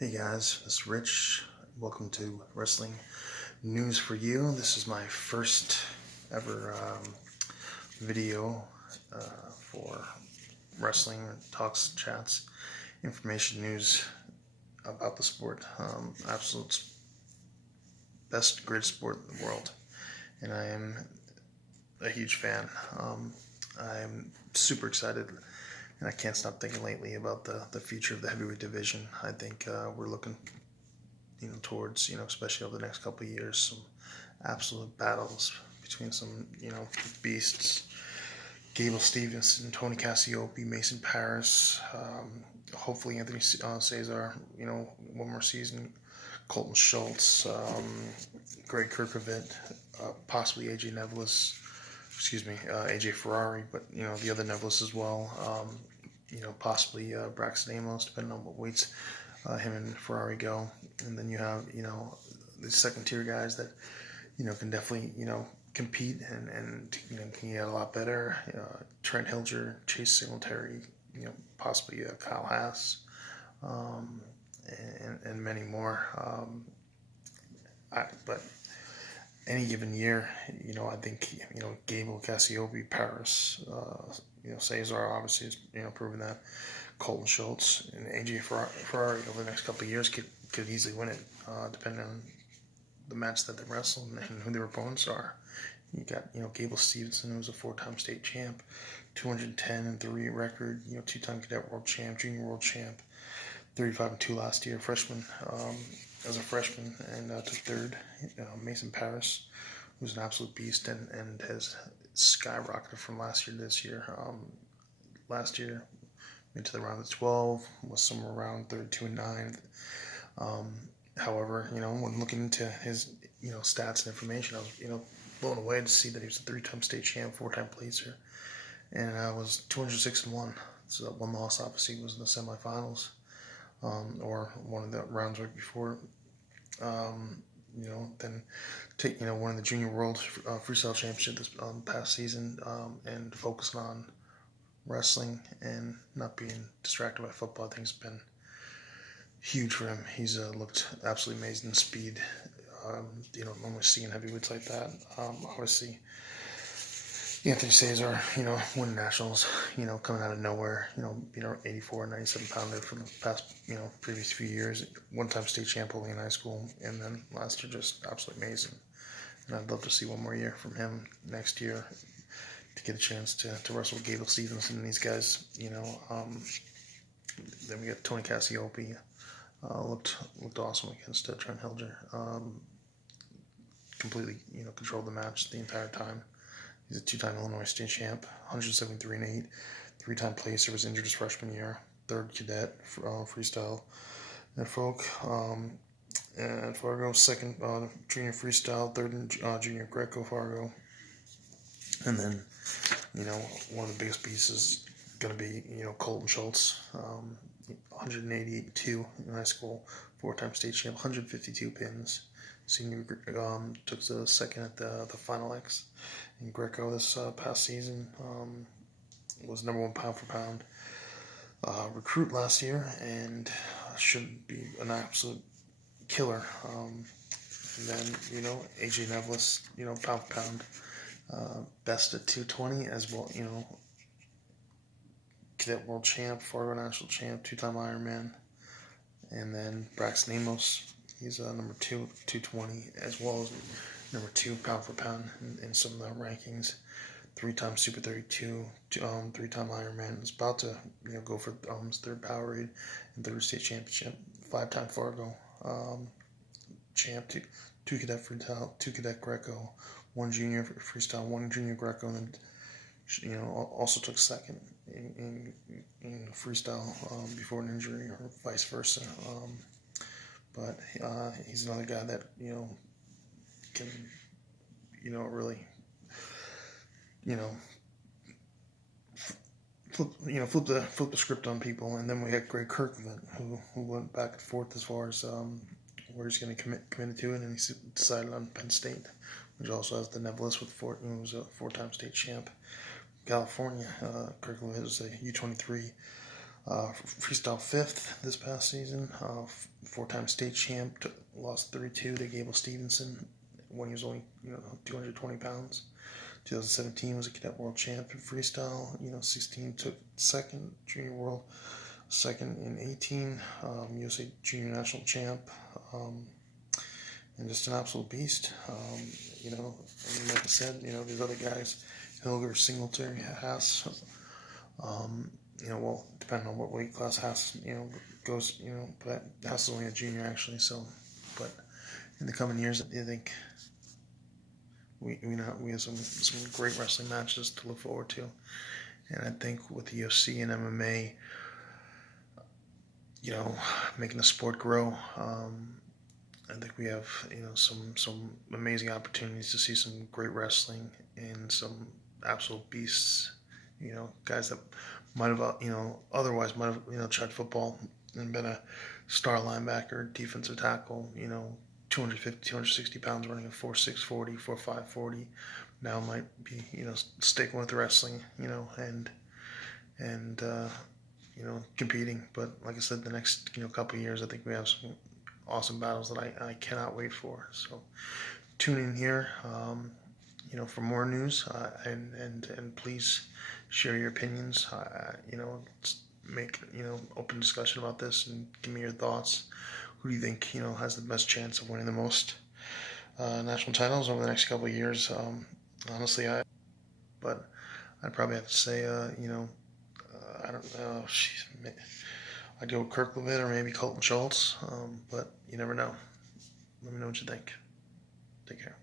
Hey guys, this is Rich. Welcome to Wrestling News for You. This is my first ever video for wrestling talks, chats, information, news about the sport. Absolute best, greatest sport in the world, and I am a huge fan. I'm super excited, and I can't stop thinking lately about the future of the heavyweight division. I think we're looking, towards, especially over the next couple of years, some absolute battles between some, beasts. Gable Stevenson, Tony Cassioppi, Mason Parris, hopefully Anthony Cassar, one more season. Colton Schultz, Kerkvliet, possibly AJ Ferrarri, but the other Nevelis as well. Possibly Braxton Amos, depending on what weights him and Ferrarri go. And then you have the second tier guys that can definitely compete and can get a lot better. Trent Hilger, Chase Singletary, possibly Kyle Haas, and many more. But any given year, I think Gable, Cassioppi, Parris, Cassar obviously has proven that. Colton Schultz and AJ Ferrarri over the next couple of years could easily win it, depending on the match that they wrestle and who their opponents are. You got Gable Stevenson, who's a 4-time state champ, 210-3 record, 2-time cadet world champ, junior world champ, 35-2 last year, freshman, as a freshman, and took third. Mason Parris, who's an absolute beast and has skyrocketed from last year to this year. Last year, into the round of 12, was somewhere around 32-9. However, when looking into his, stats and information, I was, blown away to see that he was a 3-time state champ, 4-time placer, and I was 206-1. So that one loss obviously was in the semifinals, or one of the rounds right before. Then take one of the junior world freestyle championship this past season, and focusing on wrestling and not being distracted by football. I think it's been huge for him. He's looked absolutely amazing. Speed, when we're seeing heavyweights like that. Obviously, Anthony Cassar, winning nationals, coming out of nowhere, 84 and 97 pounder for the past, previous few years. 1-time state champ only in high school, and then last year just absolutely amazing. And I'd love to see one more year from him next year to get a chance to wrestle with Gable Stevenson and these guys, Then we got Tony Cassioppi, looked awesome against Trent Hilger. Completely, controlled the match the entire time. He's a 2-time Illinois state champ, 173-8, 3-time placer, was injured his freshman year, 3rd cadet freestyle at Folk, and Fargo, 2nd junior freestyle, 3rd junior Greco Fargo. And then, one of the biggest pieces is going to be, Colton Schultz, 188-2 in high school, 4-time state champ, 152 pins. Senior took the second at the Final X in Greco this past season. Was number 1 pound for pound recruit last year, and should be an absolute killer. And then AJ Nevelis, pound for pound, best at 220 as well. Cadet world champ, Fargo national champ, 2-time Ironman, and then Braxton Amos. He's number 2, 220, as well as number 2 pound for pound in some of the rankings. 3-time Super 32, 3-time Ironman. Is about to go for his 3rd Powerade and 3rd state championship. 5-time Fargo champ, 2 cadet freestyle, 2 cadet Greco, 1 junior freestyle, 1 junior Greco, and then also took 2nd in freestyle before an injury, or vice versa. But he's another guy that can really flip the script on people. And then we had Greg Kerkvliet, who went back and forth as far as where he's going to committed to it, and he decided on Penn State, which also has the Nevelis with who's a 4-time state champ. California, Kerkvliet is a U23 Freestyle 5th this past season. 4-time state champ. Lost 32 to Gable Stevenson when he was only 220 pounds. 2017 was a cadet world champ in freestyle. 16 took second junior world, second in 18. USA junior national champ. And just an absolute beast. And like I said, these other guys, Hilger, Singletary, Haas. Well, depending on what weight class Haas, goes, but Haas is only a junior actually. So, but in the coming years, I think we have some great wrestling matches to look forward to, and I think with the UFC and MMA, making the sport grow. I think we have some amazing opportunities to see some great wrestling and some absolute beasts. Guys that might have otherwise might have tried football and been a star linebacker, defensive tackle. 250, 260 pounds, running a 4.6 40, 4.5 40. Now might be sticking with wrestling. And competing. But like I said, the next couple of years, I think we have some awesome battles that I cannot wait for. So tune in here, for more news, and please share your opinions. Make open discussion about this and give me your thoughts. Who do you think has the best chance of winning the most national titles over the next couple of years? Honestly, but I'd probably have to say I don't know. I'd go with Kerkvliet or maybe Colton Schultz, but you never know. Let me know what you think. Take care.